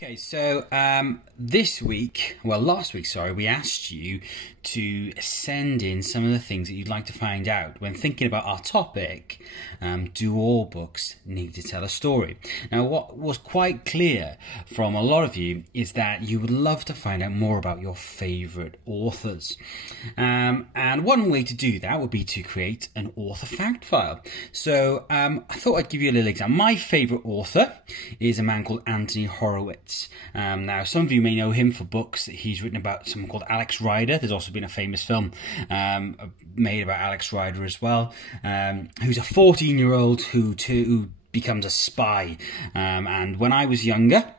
Okay, so last week, sorry, we asked you to send in some of the things that you'd like to find out when thinking about our topic, do all books need to tell a story? Now, what was quite clear from a lot of you is that you would love to find out more about your favourite authors. And one way to do that would be to create an author fact file. So I thought I'd give you a little example. My favourite author is a man called Anthony Horowitz. Now, some of you may know him for books that he's written about someone called Alex Rider. There's also been a famous film made about Alex Rider as well, who's a 14-year-old who becomes a spy. And when I was younger,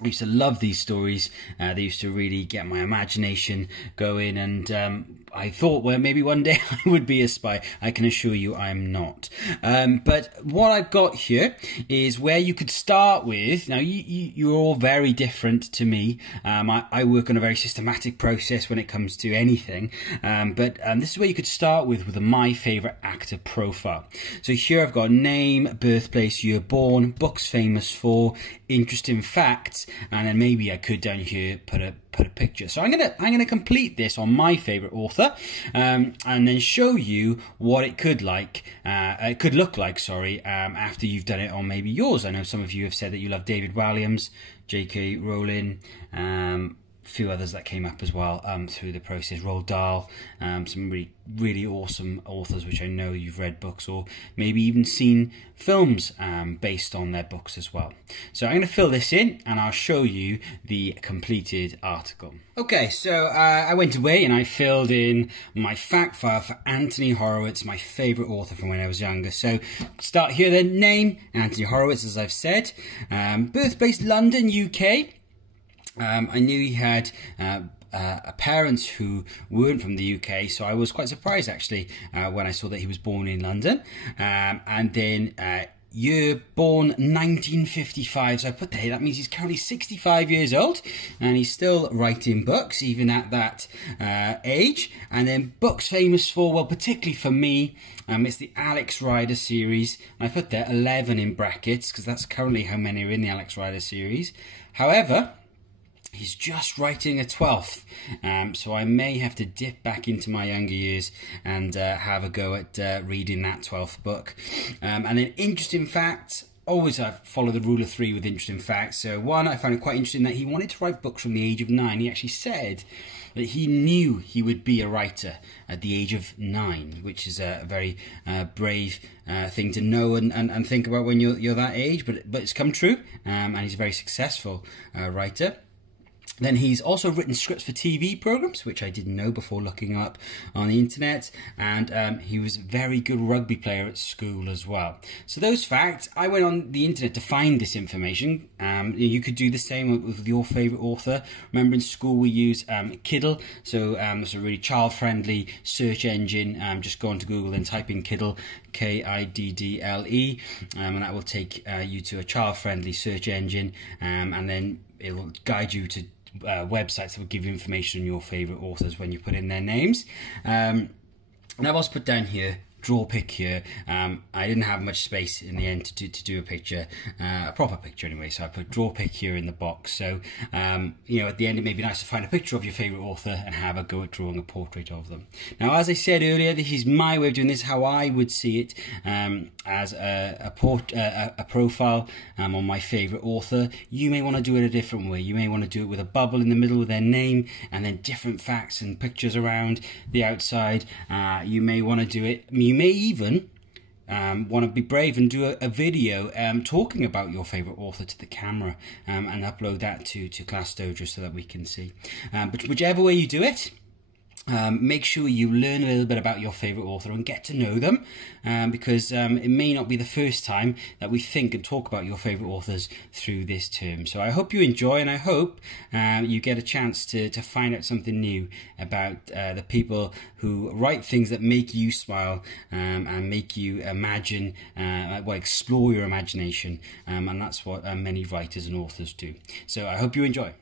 I used to love these stories. They used to really get my imagination going, and I thought, well, maybe one day I would be a spy. I can assure you I'm not. But what I've got here is where you could start with. Now, you're all very different to me. I work on a very systematic process when it comes to anything. But this is where you could start with a my favourite actor profile. So here I've got name, birthplace, year born, books famous for, interesting facts, and then maybe I could down here put a picture. So I'm gonna complete this on my favourite author, and then show you what it could look like. After you've done it on maybe yours. I know some of you have said that you love David Walliams, J.K. Rowling, a few others that came up as well through the process. Roald Dahl, some really awesome authors which I know you've read books or maybe even seen films based on their books as well. So I'm going to fill this in and I'll show you the completed article. Okay, so I went away and I filled in my fact file for Anthony Horowitz, my favourite author from when I was younger. So start here then. Name, Anthony Horowitz, as I've said. Birthplace, London, UK. I knew he had parents who weren't from the UK, so I was quite surprised actually when I saw that he was born in London. And then year born 1955, so I put that means he's currently 65 years old and he's still writing books even at that age. And then books famous for, well, particularly for me, it's the Alex Rider series. I put there 11 in brackets because that's currently how many are in the Alex Rider series. However, he's just writing a 12th, so I may have to dip back into my younger years and have a go at reading that 12th book. And then interesting facts. Always I follow the rule of 3 with interesting facts. So one, I found it quite interesting that he wanted to write books from the age of 9. He actually said that he knew he would be a writer at the age of 9, which is a very brave thing to know and think about when you're that age. But it's come true, and he's a very successful writer. Then he's also written scripts for TV programs, which I didn't know before looking up on the internet. And he was a very good rugby player at school as well. So those facts, I went on the internet to find this information. You could do the same with your favourite author. Remember in school we use Kiddle. So it's a really child-friendly search engine. Just go onto Google and type in Kiddle, Kiddle, and that will take you to a child-friendly search engine. And then it will guide you to websites that will give you information on your favourite authors when you put in their names. And I've also put down here, draw pic here. I didn't have much space in the end to do a picture, a proper picture anyway, so I put draw pic here in the box. So, you know, at the end it may be nice to find a picture of your favourite author and have a go at drawing a portrait of them. Now, as I said earlier, this is my way of doing this, how I would see it, as a profile on my favourite author. You may want to do it a different way. You may want to do it with a bubble in the middle with their name and then different facts and pictures around the outside. You may want to do it, you may even want to be brave and do a video talking about your favourite author to the camera and upload that to Class Dojo so that we can see. But whichever way you do it, make sure you learn a little bit about your favourite author and get to know them, because it may not be the first time that we think and talk about your favourite authors through this term. So I hope you enjoy, and I hope you get a chance to find out something new about the people who write things that make you smile and make you imagine, well, explore your imagination, and that's what many writers and authors do. So I hope you enjoy.